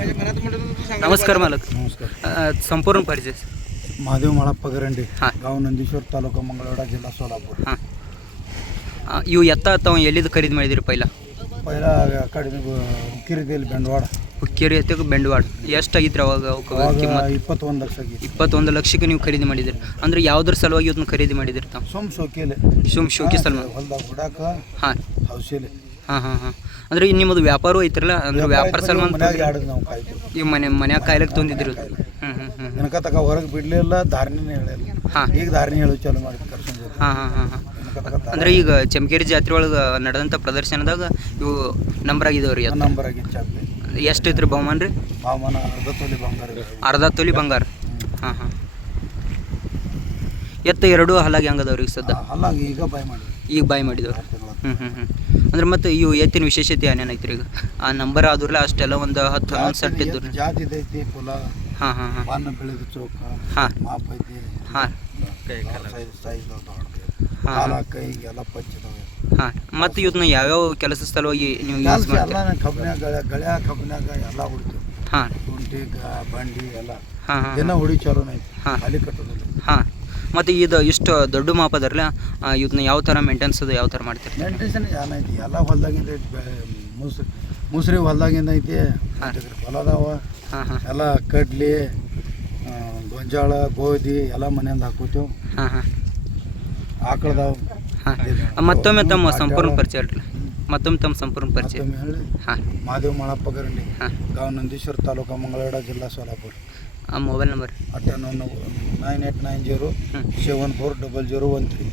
नमस्कार मालक नमस्कार अ, संपूर्ण परिचय महादेव माळप्प गरंडे हां. गाव नंदीश्वर ತಾಲೂಕು ಮಂಗಳವಾಡ ಜಿಲ್ಲಾ ಸೋಲಾಪುರ ಹಾಂ ಇವು ಎತ್ತ ತಾವು ಎಲ್ಲಿದ್ದು ಖರೀದಿ ಮಾಡಿದಿರಿ ಪೈಲ ಪೈಲ ಆ ಕಡೆ ಹುಕ್ಕಿರಿದಲ್ಲಿ ಬಂಡವಾಳ ಹುಕ್ಕೇರಿ ಎತ್ತಕ್ಕೆ ಬೆಂಡವಾಡ ಎಷ್ಟಾಗಿತ್ತು ಅವಾಗ ಇಪ್ಪತ್ತೊಂದು ಲಕ್ಷ ಆಗಿತ್ತು. ಇಪ್ಪತ್ತೊಂದು ಲಕ್ಷಕ್ಕೆ ನೀವು ಖರೀದಿ ಮಾಡಿದಿರಿ ಅಂದ್ರೆ ಯಾವ್ದ್ರ ಸಲುವಾಗಿ ಇವತ್ತು ಖರೀದಿ ಮಾಡಿದಿರಿ ತಾವು? ಸುಮ್ ಶೋಕಿಲೆ. ಸುಮ್ ಶೋಕಿ ಸಲ್ ಹಾಂ. ಹಾಂ ಹಾಂ ಹಾಂ. ಅಂದ್ರೆ ಇನ್ನು ನಿಮ್ಮದು ವ್ಯಾಪಾರ ಐತ್ರಲ್ಲ? ಅಂದ್ರೆ ವ್ಯಾಪಾರ ನಾವು ಈ ಮನೆ ಮನ್ಯಾಗ ಕಾಯ್ಲಕ್ಕೆ ತಂದಿದ್ರು. ಹ್ಞೂ ಹ್ಞೂ ಹ್ಞೂ ನನಕ ತಕ ಹೊರಗೆ ಬಿಡ್ಲಿಲ್ಲ ದಾರಿನೇ ಹೇಳಿಲ್ಲ ಹಾಂ. ಈಗ ದಾರಿನೇ ಹೇಳಿ ಚಾಲು ಮಾಡಿ ಹಾಂ ಹಾಂ ಹಾಂ ಹಾಂ. ಅಂದ್ರೆ ಈಗ ಚಮಕೇರಿ ಜಾತ್ರೆ ಒಳಗೆ ನಡೆದಂಥ ಪ್ರದರ್ಶನದಾಗ ಇವು ನಂಬರ್ ಆಗಿದಾವ್ರಿ ನಂಬರ್ ಆಗಿ ಚಾಪೆ ಎಷ್ಟು ಐತ್ರಿ ಬಹುಮಾನ ರೀ ಅರ್ಧ ತೊಲಿ ಬಂಗಾರ ಇದೆ. ಅರ್ಧ ತೊಲಿ ಬಂಗಾರ? ಹಾಂ ಹಾಂ. ಎತ್ತ ಎರಡು ಹಲಗೆ ಹಂಗದವ್ರಿ ಈಗ ಸದ್ದ? ಆ, ಈಗ ಬಾಯ್ ಮಾಡಿ ಈಗ ಬಾಯ್ ಮಾಡಿದವ್ರು ಆರು ತಿಂಗಳ ಹ್ಞೂ ಹ್ಞೂ ಹ್ಞೂ ಅಂದ್ರೆ ಮತ್ತೆ ಇವು ಎತ್ತಿನ ವಿಶೇಷತೆ ಏನೇನೈತ್ರಿ ಈಗ? ಆ ನಂಬರ್ ಆದ್ರಲ್ಲ ಅಷ್ಟೆಲ್ಲ ಒಂದು ಹತ್ತು ಹನ್ನೊಂದು ಸೆಟ್ ಇದ್ದು ಜಾತಿ- ಐತಿ ಕುಲ ಹಾಂ ಹಾಂ ಹಾಂ. ಬೆಳೆದ ಚೌಕ. ಹಾಂ. ಮಾಪ್ ಐತಿ. ಹಾಂ. ಸೈಜ್ ಸೈಜ್ ಹಾಂ. ಕಾಲ ಪಚ್ಚಿದಾವೆ ಹಾಂ ಮತ್ತು ಇವನ್ನ ಯಾವ್ಯಾವ ಕೆಲಸ ಸಲುವಾಗಿ ನೀವು ಯೂಸ್ ಕೆಲಸ ಎಲ್ಲ ಮಾಡ್ತೀರಿ? ಕಬ್ಬಿನಾಗ ಗಳೆ ಗಳ್ಯಾ ಕಬ್ಬಿನಾಗ ಎಲ್ಲ ಹೊಡಿತೀವಿ ಹಾಂ. ಕುಂಟಿ ಗ- ಬಂಡಿ ಎಲ್ಲ. ಹಾಂ ಹಾಂ ದಿನ ಹೊಡಿ ಐತಿ ಹಾಂ. ಅಲ್ಲಿ ಕಟ್ಟೋದಿಲ್ಲ. ಹಾಂ. ಮತ್ತು ಇದು ಇಷ್ಟು ದೊಡ್ಡ ಮಾಪ್ ಅದರಲ್ಲ ಇವನ್ನ ಯಾವ ಥರ ಮೇಂಟೆನ್ಸ್ ಅದು ಯಾವ ಥರ ಮಾಡ್ತೀರಿ? ಮೇಂಟೇಷನ್ ಏನೈತಿ ಎಲ್ಲ ಹೊಲ್ದಾಗಿಂದ ಐತಿ ಬೆ- ಮುಸ್ರಿ ಮುಸ್ರಿ ಹೊಲ್ದಾಗಿಂದ ಐತಿ. ಹಾಂ. ಹೊಲ ಅದಾವ. ಹಾಂ ಹಾಂ. ಎಲ್ಲ ಕಡ್ಲಿ ಆ, ಗೊಂಜಾಳ ಗೋಧಿ ಎಲ್ಲ ಮನೆಯಿಂದ ಹಾಕೋತೀವಿ ಹಾಂ ಹಾಂ. ಆಕಳದಾವ. ಹಾಂ ಮತ್ತೊಮ್ಮೆ ತಮ್ಮ ಸಂಪೂರ್ಣ ಪರಿಚಯ ಹೇಳ್ರಿ. ಮತ್ತೊಮ್ಮೆ ತಮ್ಮ ಸಂಪೂರ್ಣ ಪರಿಚಯ. ಹಾಂ. ಮಾದೇವ್ ಮಳಪ್ಪ ಗರಂಡಿ ಹಾಂ. ಗಾವ್ ನಂದೀಶ್ವರ ತಾಲೂಕು ಮಂಗಳವಾಡ ಜಿಲ್ಲಾ ಸೋಲಾಪುರ. ಆ mobile number at nine eight nine zero seven four double zero one three.